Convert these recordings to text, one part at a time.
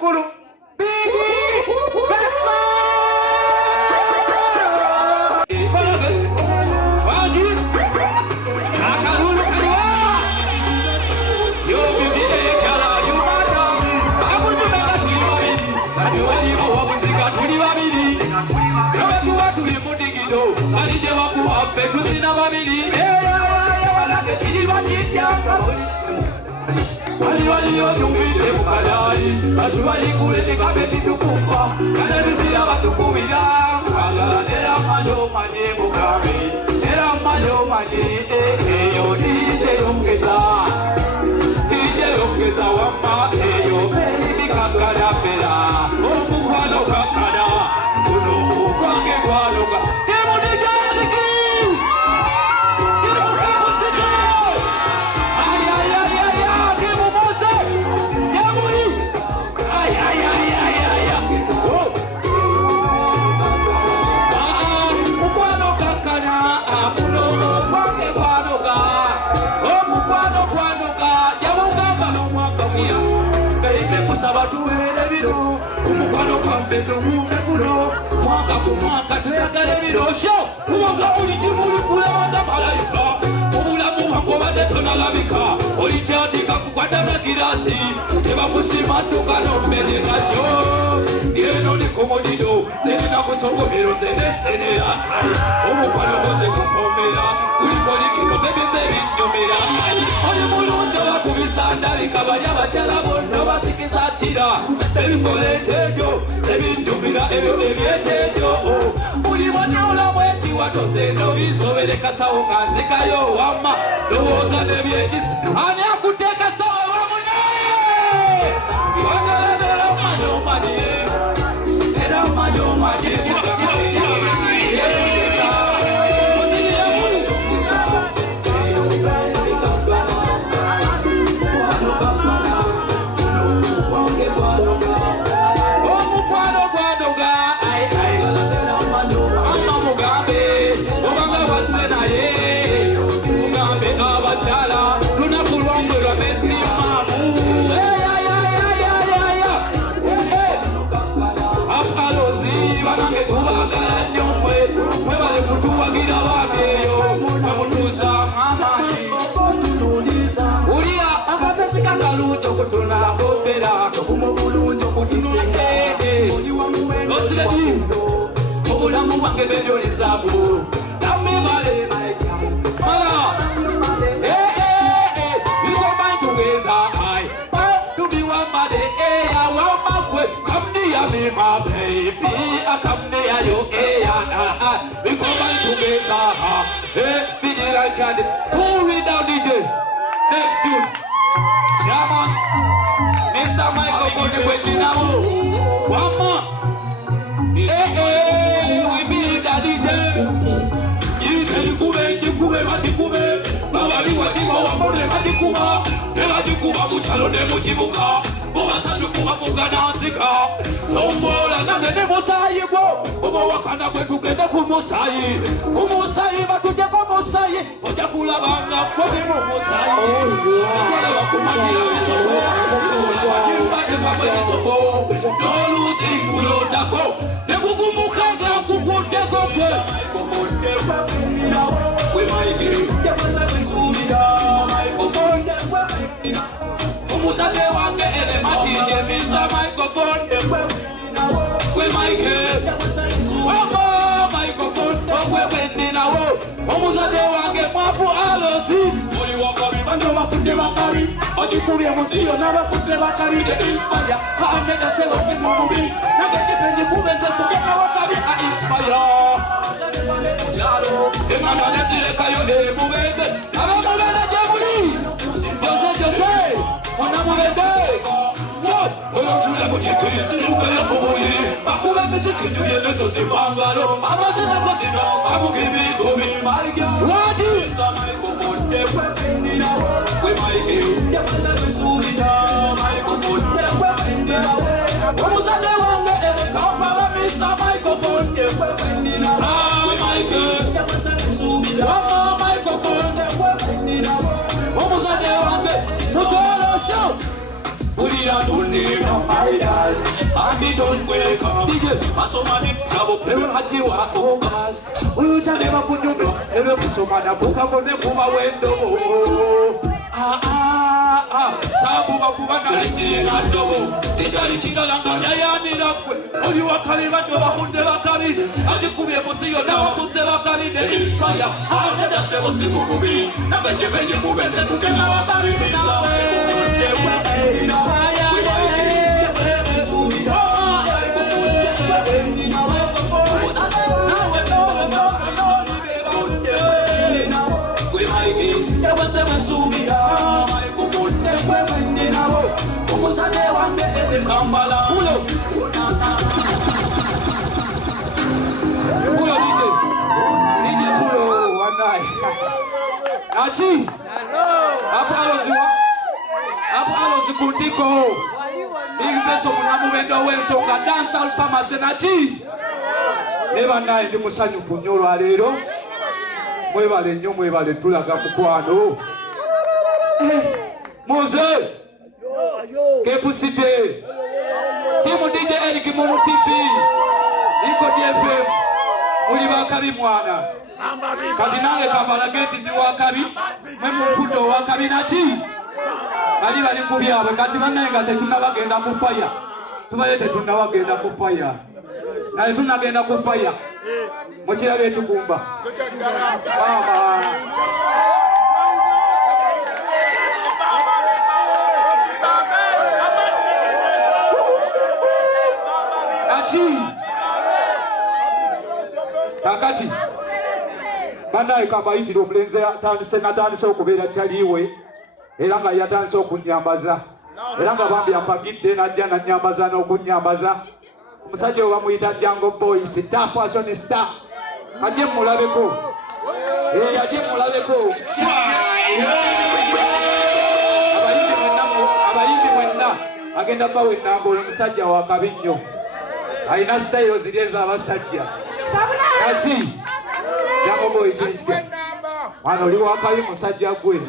mukulu Biggie Besa I don't need no idol. I don't wake up. I saw my trouble. Never had you at home. We just never put you know. Never put so many book up on the Puma window. Sabu Puma Nasi and Dobo. The Chalichina and Diana up. Oh, you are coming back to a Hundevakari. As you could be able to see your now, Hundevakari, the inspire. How did I say what's in movie? Never give any movement to get our body. Achi, Apollo Kutiko, big vessel Namuendo Wenso, dance out Pamasenachi. Never night, the Musanyu Punyo Alero. Mueva le nyo, mueva le tula Gamuano. Mose, Kepusite, Timothy Eric Mono TV, Nico DFM, Oliva Karimwana. Kadinale kabala geti ndi wakabi memu kudo wakabi nachi ali bali kubya bakati banenga tetunabagenda kufaya tubayete tunabagenda kufaya naye tunagenda kufaya mukirabe ekikumba mama nachi kakati Banda ikabaiti domlenze atandise okubera kyaliwe era nga yatandise okunyambaza era nga bambi apagidde najja nanyambaza n'okunyambaza omusajja we bamuyita Jango Boy star fashion star kaje mulabeko yaje mulabeko abayimbi mwenna agenda bawe nambo omusajja wa kabinyo alina style zirieza abasajja kati Jango Boy chinichike. Mano oli wakabi musajja gwe.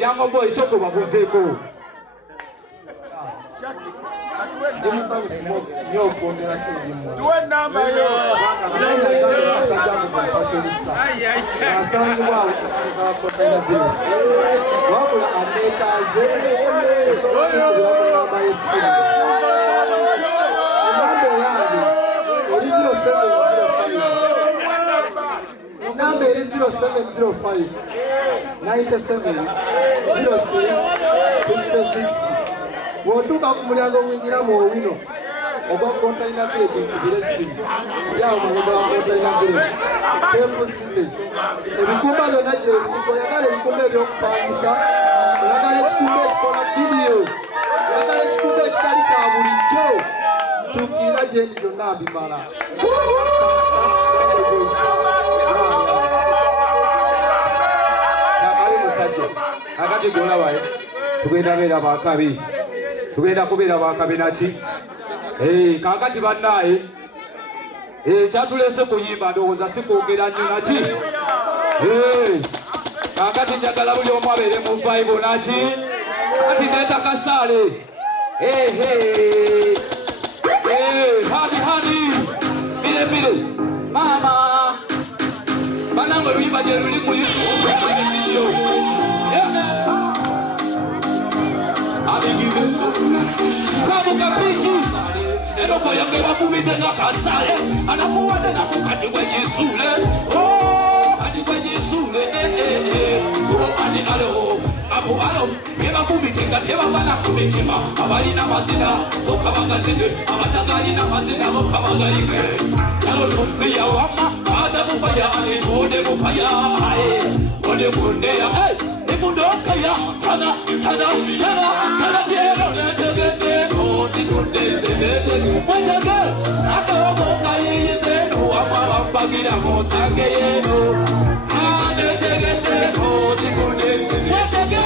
Jango Boy soko bakozeko. Tuwe namba yo. Asangi wa kotenda bio. Wabula andekaze. Namba yesi. Number is 0705 97 06 56. Wotuka kumulyango mwingira mu owino ogwa kontaina village kubiresi yawo magoba kontaina village temple city ebikumba byonna gye biko yagala ebikumba ebyokupangisa yagala ekikumba ekikola video yagala ekikumba ekitali kya bulijjo tukirira gye ndi byonna mbimala akati gola wae tugenda bera bakabi tugenda kubera bakabi nachi kakati bannaye kyatulese kuyimba ndowooza sikwogera nnyo nachi kakati njagala buli omu abeere mu Bible nachi kati ndeeta kasaale hani mire mama banange oluyimba gye luli ku Kamuka pichi ero boya ngeba kumite ngakasale anamuwade na mukati kwenyisule kati kwenyisule ani alo abu alo ngeba kumite ngateba bana kumitima abalina mazina okabangazinde abatangali na mazina okabangalike yalo lumpiya wama ata mupaya ani bode mupaya bode bundeya Imundoka ya kana diero netege si tundenze netege mwetege nakawomoka yizeno wamawampagira mosange yeno netege si tundenze netege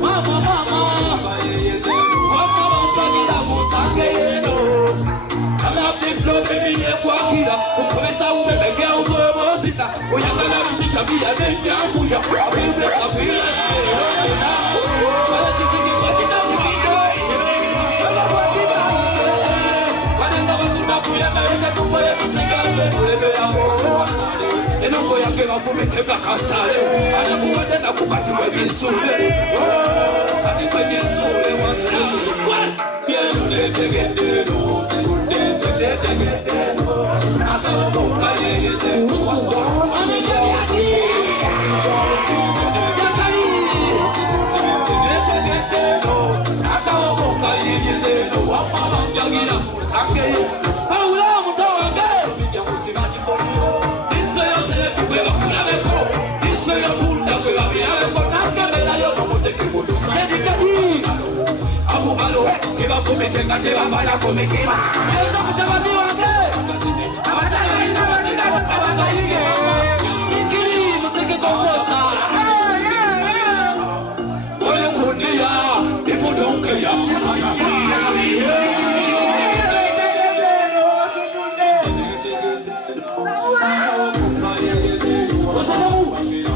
mama wamawampagira mosange yeno kala diplome miye kwakira ukomesa umebekea uzoe mozita uyangala bishisha biya nenyamuya abible sabila kumitega kasale anakuwade na kukati kwenyesule kati kwenyesule yerunetegedeno sikudetegedeno nakawamuka yeyeze Kumitega teba bala kumikima Eza kutabadi wake Abataya ina mazina kutabanga ike Ikiri musiki kongosa Ole kundia Ifudunke ya Wasalamu benda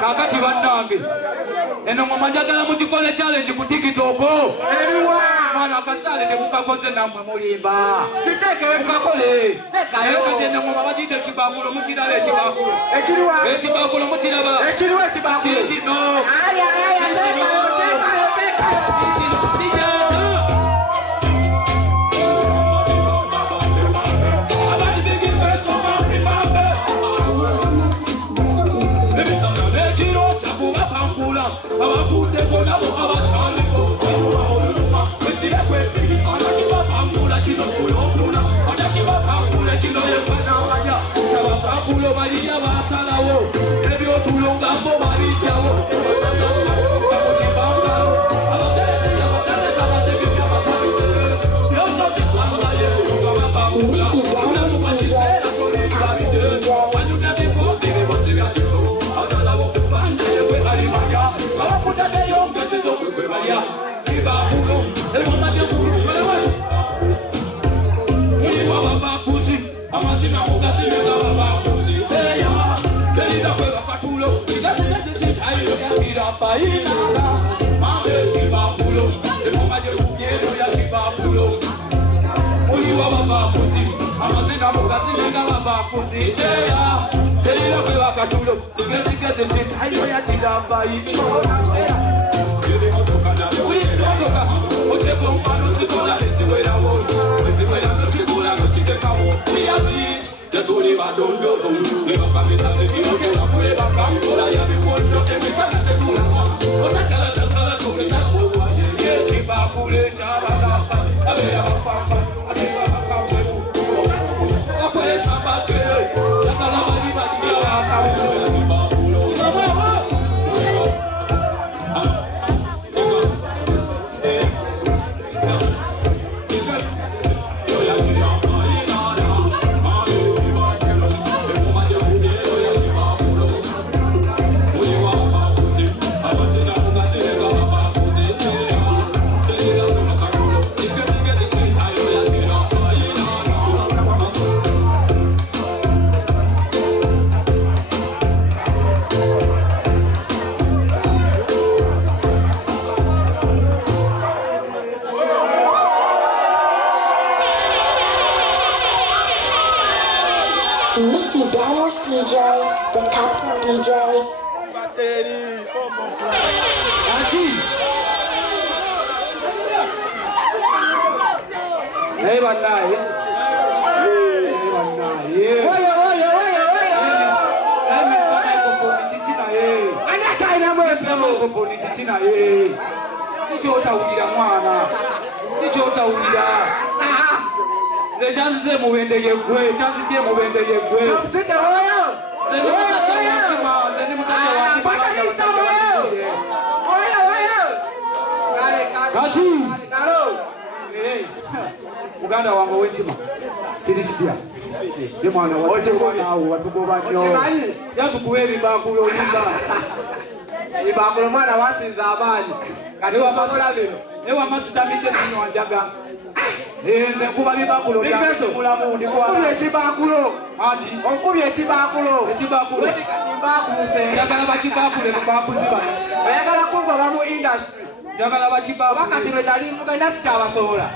kakati bandange eno mumajagala mukikole challenge ku TikTok eriwa mwana akasale temukakoze namwe mulimba mukakole kati eno muma bagite kibakulo mukiraba ekibakulo mukiraba kino Hey, popo ni kichina kikyotawulira mwana kikyotawulira nze kyanzize mubendege gwe kyanzije mubendege gwe nze ndi musajja kati muganda wange ow'enkima kiri kitya ye mwana wawo watugoba nnyo yatukuba ebibakulo oyimba ebibakulo mwana wasinza amaanyi kati wasobola bino newamasitamidde sino wanjaga nze nkuba bibakulo byamulamu ndikubye ekibakulo onkubye ekibakulo njagala bakibakule mubakuzi bano oyagala kungoba mu industry njagala bakibakule wakati lwe nali mvuga nasi kyabasobola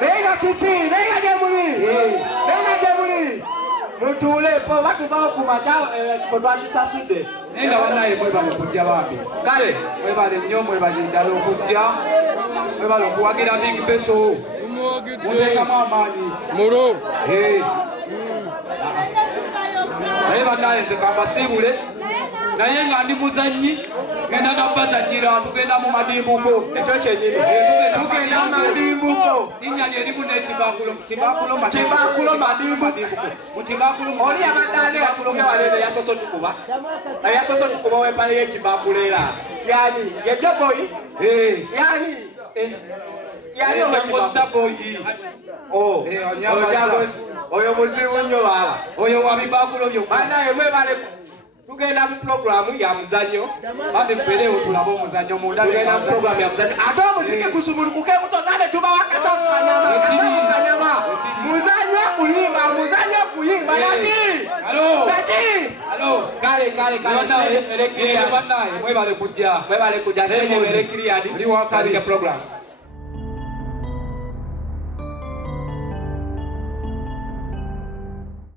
benga kiki benga gyemuli mutuulepo batuvawo ku mata kifo twakisasudde naye nga banaye mwebale okujja bambi kale mwebale nnyo mwebale ddala okujja mwebale okuwagira big peso muteekamu amaanyi Muro. naye banaye nze kambasiibule naye nga ndi muzannyi genda nabbazannyira tugenda mu madimbuko ekyo kyenyini tugenda mu madimbuko linnya lyerimu n'ekibakulo kibakulo madimbuko mu kibakulo oli abadde alewalene yasoso tukuba wempale y'ekibakulo era yani yejoboyi yani oyo muzibu nnyo baba oyo wa bibakulo byokka banaye mwebale tugenda mu programu ya muzanyo ate mperewo tulabe omuzanyo munda tugenda mu programu ya muzanyo ate omuziki gusumulukuke mutonane tubawakasa kanyama muzanyo kuyimba banaye mwebale kujja senye berekiriyadi oli wakali ya programu